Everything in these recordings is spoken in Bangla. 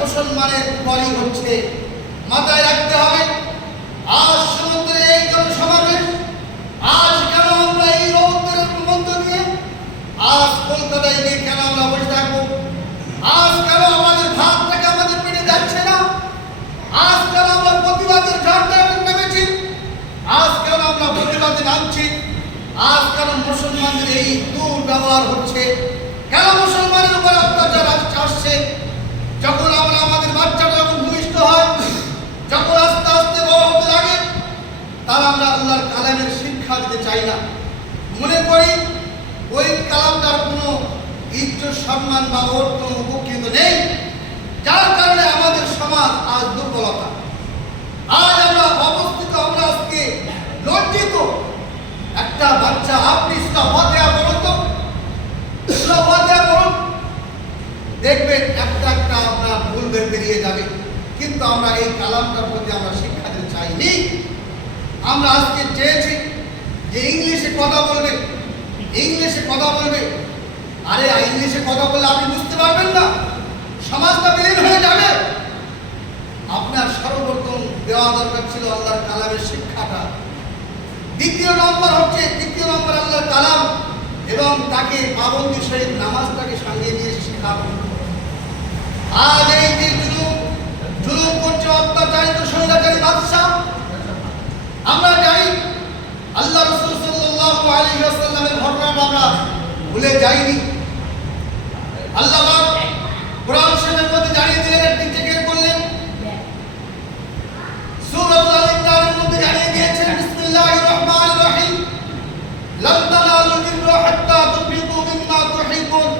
মুসলমানের উপরই হচ্ছে, মাথায় রাখতে হবে, আজ সমুদ্রে এই জনসমাবেশ আজ কেন আমরা এই রৌদ্রের মধ্য দিয়ে, আজ কলকাতায় গিয়ে কেন আমরা বসে থাকব? আজ কেন আমাদের ভাবটাকে আমাদের পেটে যাচ্ছে না? আজ কেন আমরা প্রতিবাদের ঝাড়টা নেমেছি? আজ কেন আমরা প্রতিবাদে নামছি? আজ কেন মুসলমানদের এই দুর্ব্যবহার হচ্ছে? কেন মুসলমানের উপর অত্যাচার আসছে? যখন আমরা আমাদের বাচ্চারা যখন ভূমিষ্ঠ হয়, যখন আস্তে আস্তে বড় হতে লাগে তার আমরা আল্লাহর কালামের শিক্ষা দিতে চাই না। মনে করি, ওই কালামটার কোনো ইজ্জত, সম্মান বা ওর কোনো উপকৃত নেই। যার কারণে আমাদের সমাজ আজ দুর্বলতা। আজ আমরা অবস্থিত, আমরা আজকে লজ্জিত। একটা বাচ্চা আপনি স্লভাতেয়া বলুন তো? স্লভাতেয়া বলুন দেখবেন একটা একটা আপনার ভুল বের বেরিয়ে যাবে। কিন্তু আমরা এই কালামটার প্রতি আমরা শিক্ষা দিতে চাইনি। আমরা আজকে চেয়েছি যে ইংলিশে কথা বলবে। ইংলিশে কথা বলবে। আরে ইংলিশে কথা বললে আপনি বুঝতে পারবেন না। সমাজটা বিলীন হয়ে যাবে। আপনার সর্বপ্রথম দেওয়া দরকার ছিল আল্লাহর কালামের শিক্ষাটা। দ্বিতীয় নম্বর হচ্ছে, তৃতীয় নম্বর আল্লাহর কালাম এবং তাকে পাবন্দি সহিত নামাজটাকে সঙ্গে নিয়ে শেখানো। আজ এই যে জুলুম করছে অত্যাচারিত স্বৈরাচারী বাদশাহ, আমরা জানি আল্লাহ রসুল সাল্লাহ আলী ওয়াসাল্লামের ঘটনাটা আমরা ভুলে যাইনি। আল্লাহ কোরআন শরীফের মধ্যে জানিয়ে দিলেন একটি চেকের করলেন। সূরাতুল আল ইমরানের মধ্যে জানিয়ে দিয়েছেন বিসমিল্লাহির রহমানির রহিম লান তানালুল বিররা হাত্তা তুনফিকু মিম্মা তুহিব্বুন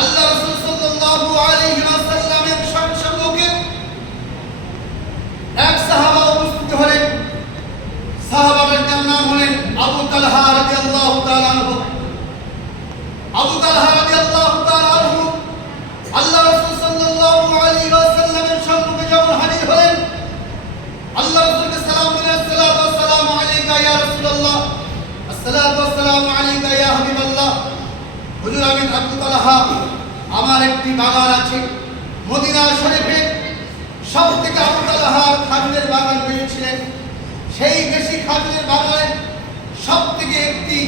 আল্লাহ রাসূল সাল্লাল্লাহু আলাইহি ওয়াসাল্লামের সম্মুখে এক সাহাবা উপস্থিত হলেন সাহাবাদের নাম হলেন আবু তালহা রাদিয়াল্লাহু তাআলা আনহু আবু তালহা রাদিয়াল্লাহু তাআলা আনহু আল্লাহ রাসূল সাল্লাল্লাহু আলাইহি ওয়াসাল্লামের সম্মুখে যখন হাজির হলেন আল্লাহ রাসূলকে সালাম দিলেন আসসালাতু ওয়াসসালামু আলাইকা ইয়া রাসূলুল্লাহ আসসালাতু ওয়াসসালামু আলাইকা ইয়া হাবিবাল্লাহ হুজুর আমি আবু তালহা আমার একটি বাগান আছে? মদিনা শরীফে সব থেকে তালহার খাজুরের বাগান পেয়েছিলেন সেই বেশি খাজুরের বাগানে সব থেকে একটি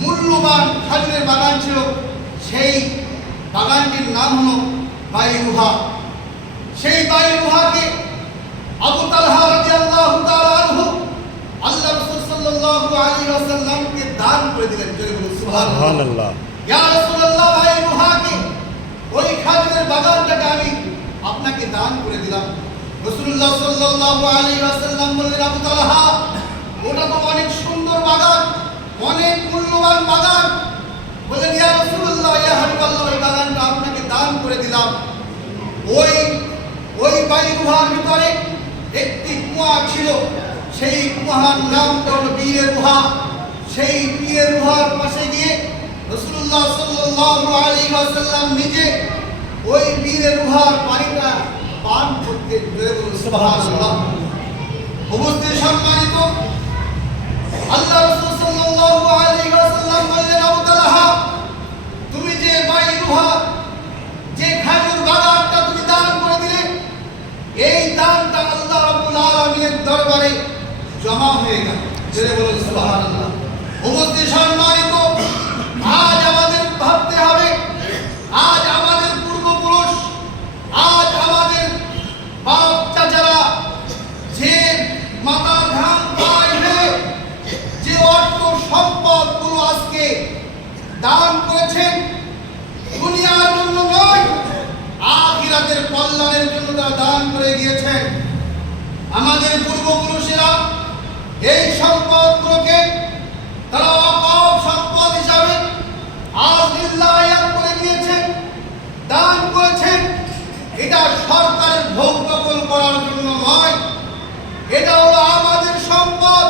মূল্যবান খাজুরের বাগান ছিল। সেই বাগানটির নাম হলো বাইরুহা সেই বাইরুহাকে আবু তালহা রাদিয়াল্লাহু তাআলা আনহু আল্লাহ রাসূল সাল্লাল্লাহু আলাইহি ওয়াসাল্লামকে দান করে দিলেন। জোরে বলুন সুবহানাল্লাহ। সুবহানাল্লাহ। ইয়া রাসূলুল্লাহ বাইরুহাকে ওই খাজুরের বাগানটাকে আমি আপনাকে দান করে দিলাম। রাসূলুল্লাহ সাল্লাল্লাহু আলাইহি ওয়াসাল্লাম বললেন, আবু তালহা, ওটা তো অনেক সুন্দর বাগান, অনেক মূল্যবান বাগান। বললেন, ইয়া রাসূলুল্লাহ, ইয়া হাবিবাল্লাহ, ওই বাগানটা আপনাকে দান করে দিলাম। ওই ওই বাড়ি গুহার ভিতরে একটি কুয়া ছিল, সেই কুয়ার নাম হল বীরের গুহা। সেই বীরের গুহার পাশে গিয়ে রসুল্লাহ সাল্লাল্লাহু আলাইহি ওয়াসাল্লাম নিজে ওই বীরের গুহার পানিটা পান করতে সুবহানাল্লাহ। উপস্থিত সম্মানিত আল্লাহ রাসূল সাল্লাল্লাহু আলাইহি ওয়াসাল্লাম বললেন তুমি যে বাড়ি গুহা, যে খাজুর বাগানটা তুমি দান করে দিলে, এই দানটা আল্লাহ রাব্বুল আলামিনের দরবারে জমা হয়ে গেল। জেনে বলুন, সুবহানাল্লাহ। উপস্থিত সম্মানিত আজ আমাদের ভাবতে হবে আজ আমাদের পূর্বপুরুষ আজ আমাদের বাপ চাচারা যে মাতার ঘাম পায় হয়ে যে অর্থ সম্পদগুলো আজকে দান করেছেন দুনিয়ার জন্য নয় আখিরাতের কল্যাণের জন্য তারা দান করে গিয়েছেন আমাদের পূর্বপুরুষেরা এই সম্পদগুলোকে তারা অকপ সম্পদ হিসাবে আজ নির্লায়াত করে গিয়েছেন দান করেছেন এটা সরকারের ভোগ দখল করার জন্য নয় এটা হলো আমাদের সম্পদ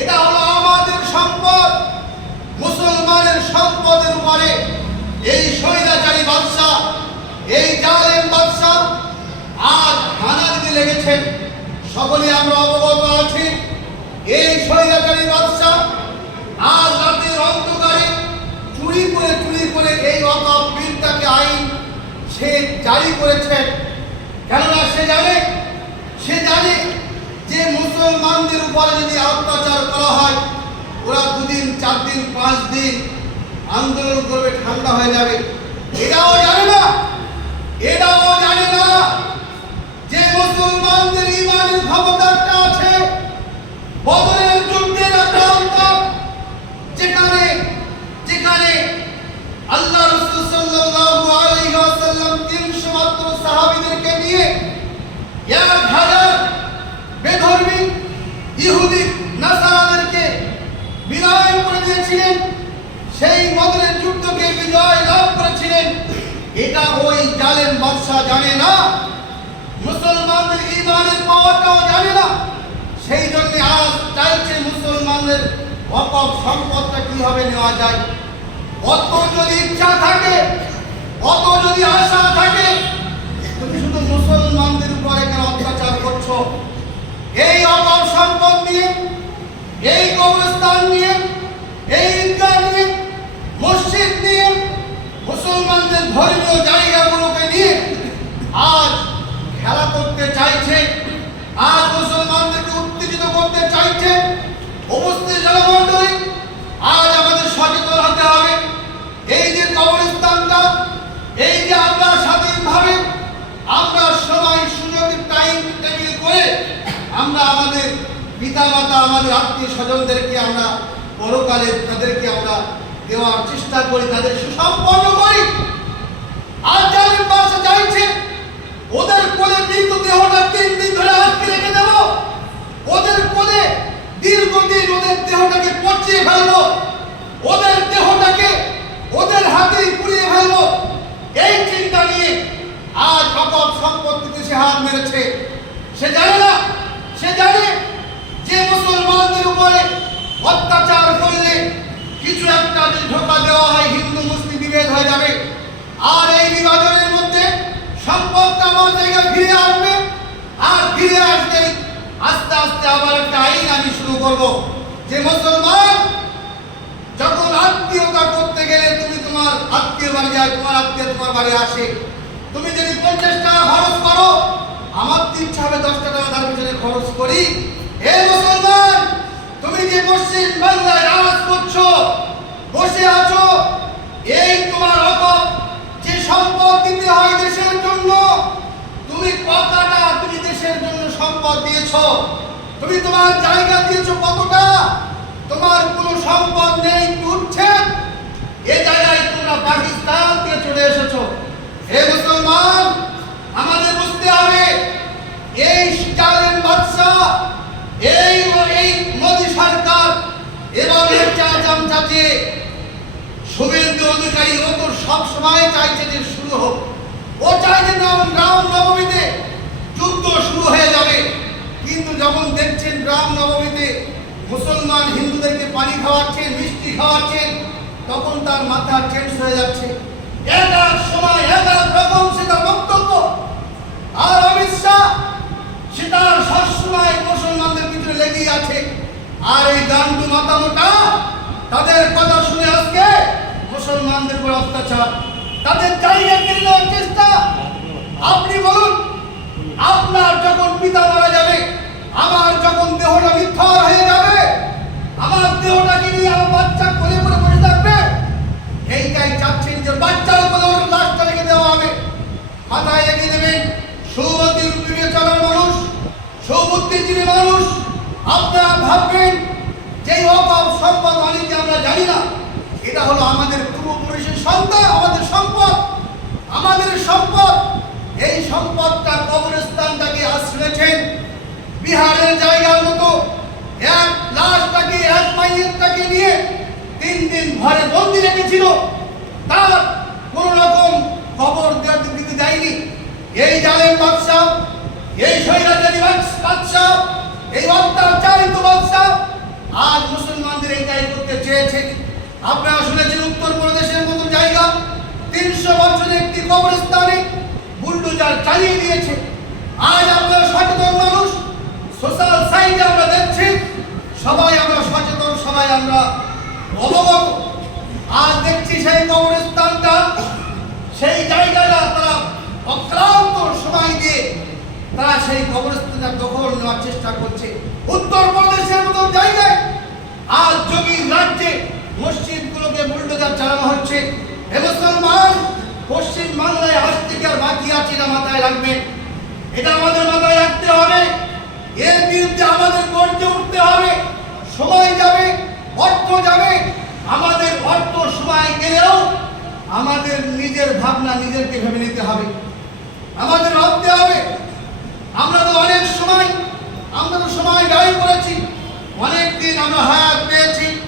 এটা হলো আমাদের সম্পদ মুসলমানের সম্পদের উপরে এই স্বৈরাচারী বাদশাহ এই জালেম বাদশাহ আজ হানা দিতে লেগেছেন সকলে আমরা অবগত আছি। এই স্বৈরাচারী বাদশাহ আজ রাতের অন্ধকারে চুরি করে চুরি করে এই অকাপ বিলটাকে আইন সে জারি করেছেন কেননা সে জানে সে জানে যে মুসলমানদের উপরে যদি অত্যাচার করা হয়, ওরা দুদিন চার দিন পাঁচ দিন আন্দোলন করবে, ঠান্ডা হয়ে যাবে। এটাও জানে না এটাও জানে না যে মুসলমানদের ইমানের ক্ষমতাটা আছে বদরের যুদ্ধের একটা অন্তর যেখানে যেখানে আল্লাহ রাসূল সাল্লাল্লাহু আলাইহি ওয়াসাল্লাম 300 মাত্র সাহাবীদেরকে নিয়ে এক হাজার বেধর্মী ইহুদি নাসারাদেরকে বিদায় করে দিয়েছিলেন। সেই বদরের যুদ্ধকে বিজয় লাভ করেছিলেন। এটা ওই জালেম বাদশা জানে না। মুসলমানদের ইমানের পাওয়াটাও জানে না। সেই জন্য আজ চাইছে মুসলমানদের অকপ সম্পদটা কীভাবে নেওয়া যায়। অত যদি ইচ্ছা থাকে, অত যদি আশা থাকে এই কবরস্থান নিয়ে এই ঈদগাহ নিয়ে মসজিদ নিয়ে মুসলমানদের ধর্মীয় জায়গাগুলোকে নিয়ে আজ খেলা করতে চাইছে আজ মুসলমানদেরকে উত্তেজিত করতে চাইছে উপস্থিত জনমণ্ডলী আজ আমাদের সচেতন হতে হবে এই যে কবরস্থানটা এই যে আমরা স্বাধীনভাবে আমরা সবাই সুযোগের টাইম টেবিল করে আমরা আমাদের পিতামাতা আমাদের আত্মীয় স্বজনদেরকে আমরা পরকালে তাদেরকে আমরা দেওয়ার চেষ্টা করি, তাদের সুসম্পন্ন করি। আর যাদের পাশে চাইছে ওদের কোলে মৃত্যু দেহটা তিন দিন ধরে আটকে রেখে দেব। ওদের কোলে দীর্ঘদিন ওদের দেহটাকে পচিয়ে ফেলব। ওদের দেহটাকে ওদের হাতেই পুড়িয়ে ফেলব। এই চিন্তা নিয়ে আজ অকপ সম্পত্তিতে সে হাত মেরেছে। সে জানে না, সে জানে যে মুসলমানদের উপরে অত্যাচার করলে কিছু একটা ধোকা দেওয়া হয়, হিন্দু, মুসলিম বিভেদ হয়ে যাবে। আর এই বিভাজনের মধ্যে সম্পদটা আমার জায়গায় ফিরে আসবে। আর ফিরে আসলে আস্তে আস্তে আবার একটা আইন আমি শুরু করব। যে মুসলমান যখন আত্মীয়তা করতে গেলে তুমি তোমার আত্মীয় বাড়ি যায়, তোমার আত্মীয় তোমার বাড়ি আসে। তুমি যদি পঞ্চাশ টাকা খরচ করো, আমার ইচ্ছা হবে দশ টাকা তার পিছনে খরচ করি। হে মুসলমান, তুমি যে বসে আছো, এই তোমার দেশের জন্য, তুমি দেশের জন্য সম্পদ দিয়েছ? তুমি তোমার জায়গা দিয়েছ কতটা? তোমার কোনো সম্পদ নেই উঠছে এ জায়গায় তোমরা পাকিস্তান চলে এসেছ। হে মুসলমান, আমাদের বুঝতে হবে, এই জালেম বাদশাহ এই এই মোদী সরকার এবং এর চাচাম চাচে শুভেন্দু অধিকারী ও তো সবসময় চাইছে যে শুরু হোক। ও চাইছে রাম গ্রাম নবমীতে যুদ্ধ শুরু হয়ে যাবে। কিন্তু যখন দেখছেন রাম নবমীতে মুসলমান হিন্দুদেরকে পানি খাওয়াচ্ছেন, মিষ্টি খাওয়াচ্ছেন, তখন তার মাথা চেঞ্জ হয়ে যাচ্ছে। এক সময় এক এক রকম সেটা বক্তব্য আর অমিত শাহ সে তার সবসময় মুসলমানদের ভিতরে লেগেই আছে আর এই গান্ডু মাথা মোটা তাদের কথা শুনে আজকে মুসলমানদের উপর অত্যাচার তাদের জায়গা কেড়ে নেওয়ার চেষ্টা আপনি বলুন আপনার যখন পিতা মারা যাবে আমার যখন দেহটা মিথ্যার হয়ে যাবে আমার দেহটাকে নিয়ে আমার বাচ্চা কোলে করে বসে থাকবে এইটাই চাচ্ছেন যে বাচ্চার কোলে ওর লাশটা রেখে দেওয়া হবে মাথায় রেখে দেবেন। সৌবতী বিবেচনার মানুষ সৌবুদ্ধিজীবী মানুষ, আপনারা ভাববেন যে অভাব সম্পদ অনেকে আমরা জানি না। এটা হলো আমাদের পূর্বপুরুষের সন্তান আমাদের সম্পদ আমাদের সম্পদ। এই সম্পদটা কবরস্থানটাকে আজ শুনেছেন বিহারের জায়গার মতো এক লাশটাকে, এক মাইয়েরটাকে নিয়ে তিন দিন ঘরে বন্দি রেখেছিল। তার কোন রকম খবর দেওয়ার দেয়নি। এই জালেম বাদশাহ এই স্বৈরাচারী বাদশাহ এই অত্যাচারিত বাদশাহ আজ মুসলমানদের এই এইটাই করতে চেয়েছে। আপনারা শুনেছেন উত্তরপ্রদেশের মতো জায়গা। তিনশো বছরের একটি কবরস্থানে বুলডোজার চালিয়ে দিয়েছে। আজ আপনারা সচেতন মানুষ। সোশ্যাল সাইটে আমরা দেখছি, সবাই আমরা সচেতন, সবাই আমরা অবগত। আজ দেখছি সেই কবরস্থানটা, সেই জায়গাটা তারা সেই কবরস্থানটা দখল নেওয়ার চেষ্টা করছে। উত্তরপ্রদেশের মতো জায়গায় আজ যোগী রাজ্যে মসজিদগুলোকে বুলডোজার চালানো হচ্ছে হে মুসলমান পশ্চিম বাংলায় আজ থেকে আর বাকি আছে না মাথায় রাখবেন এটা আমাদের মাথায় রাখতে হবে। এর বিরুদ্ধে আমাদের গর্জে উঠতে হবে। সময় যাবে, অর্থ যাবে। আমাদের অর্থ সময় গেলেও আমাদের নিজের ভাবনা নিজেরকে ভেবে নিতে হবে। আমাদের ভাবতে হবে। আমরা তো অনেক সময়, আমরা তো সময় ব্যয় করেছি। অনেক দিন আমরা হায়াত পেয়েছি।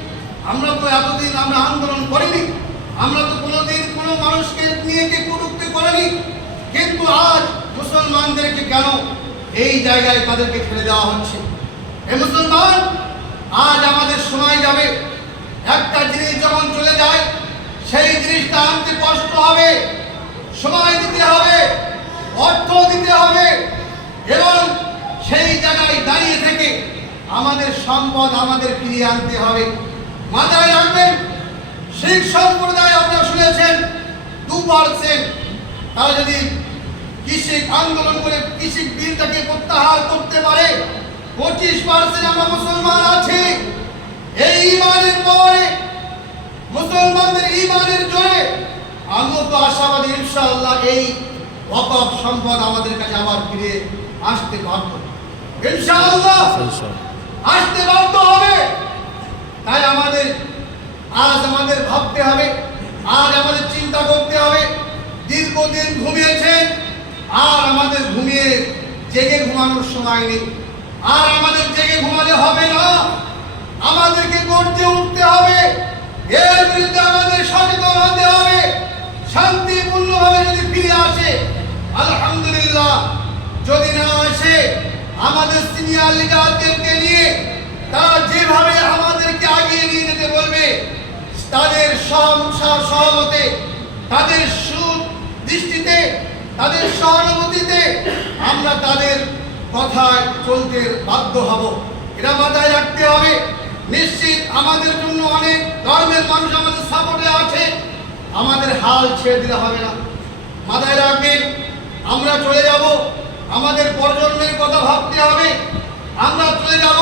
আমরা তো এতদিন আমরা আন্দোলন করিনি। আমরা তো কোনোদিন কোনো মানুষকে নিয়ে কে কটুক্তি করিনি। কিন্তু আজ মুসলমানদেরকে কেন এই জায়গায় তাদেরকে ফেলে দেওয়া হচ্ছে? এ মুসলমান, আজ আমাদের সময় যাবে। একটা জিনিস যখন চলে যায়, সেই জিনিসটা আনতে কষ্ট হবে। সময় দিতে অর্থ দিতে হবে। এবং সেই জায়গায় দাঁড়িয়ে থেকে আমাদের সম্পদ আমাদের ফিরিয়ে আনতে হবে। মাথায় রাখবেন, শিখ সম্প্রদায় আপনারা শুনেছেন, দু পার্সেন্ট। তারা যদি কৃষি আন্দোলন করে কৃষি বিলটাকে প্রত্যাহার করতে পারে, পঁচিশ পার্সেন্ট আমরা মুসলমান আছি। এই ইমানের পরে, মুসলমানদের ইমানের জোরে আমিও তো আশাবাদী ইনশাআল্লাহ এই ওয়াকফ সম্পদ আমাদের কাছে আবার ফিরে আসতে বাধ্য। ইনশাআল্লাহ আসতে বাধ্য হবে। তাই আমাদের আজ আমাদের ভাবতে হবে আজ আমাদের চিন্তা করতে হবে দীর্ঘদিন ঘুমিয়েছেন আর আমাদের ঘুমিয়ে জেগে ঘুমানোর সময় নেই। আর আমাদের জেগে ঘুমালে হবে না। আমাদেরকে গর্জে উঠতে হবে। এর বিরুদ্ধে আমাদের সচেতন হতে হবে। শান্তিপূর্ণভাবে যদি ফিরে আসে আলহামদুলিল্লাহ, যদি না আসে, আমাদের সিনিয়র লিডারদেরকে নিয়ে তারা যেভাবে আমাদেরকে আগিয়ে নিয়ে যেতে বলবে, তাদের সহমতে, তাদের সুদৃষ্টিতে, তাদের সহানুভূতিতে আমরা তাদের কথায় চলতে বাধ্য হব। এটা মাথায় রাখতে হবে। নিশ্চিত আমাদের জন্য অনেক ধর্মের মানুষ আমাদের সাপোর্টে আছে। আমাদের হাল ছেড়ে দিলে হবে না। মাথায় রাখবেন আমরা চলে যাব। আমাদের প্রজন্মের কথা ভাবতে হবে। আমরা চলে যাব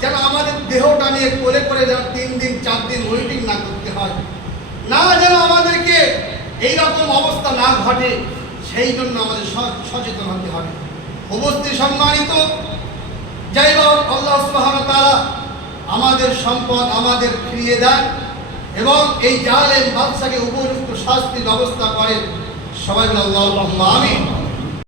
যেন আমাদের দেহটা নিয়ে কোলে করে যেন তিন দিন, চার দিন ওয়েটিং না করতে হয়। না যেন আমাদেরকে এই রকম অবস্থা না ঘটে, সেই জন্য আমাদের সচেতন হতে হবে। উপস্থিত সম্মানিত। যাই হোক, আল্লাহ তাআলা আমাদের সম্পদ, আমাদের ফিরিয়ে দেন এবং এই জালেম বাদশাকে উপযুক্ত শাস্তির ব্যবস্থা করেন। সবাই বলে আল্লাহ আমিন।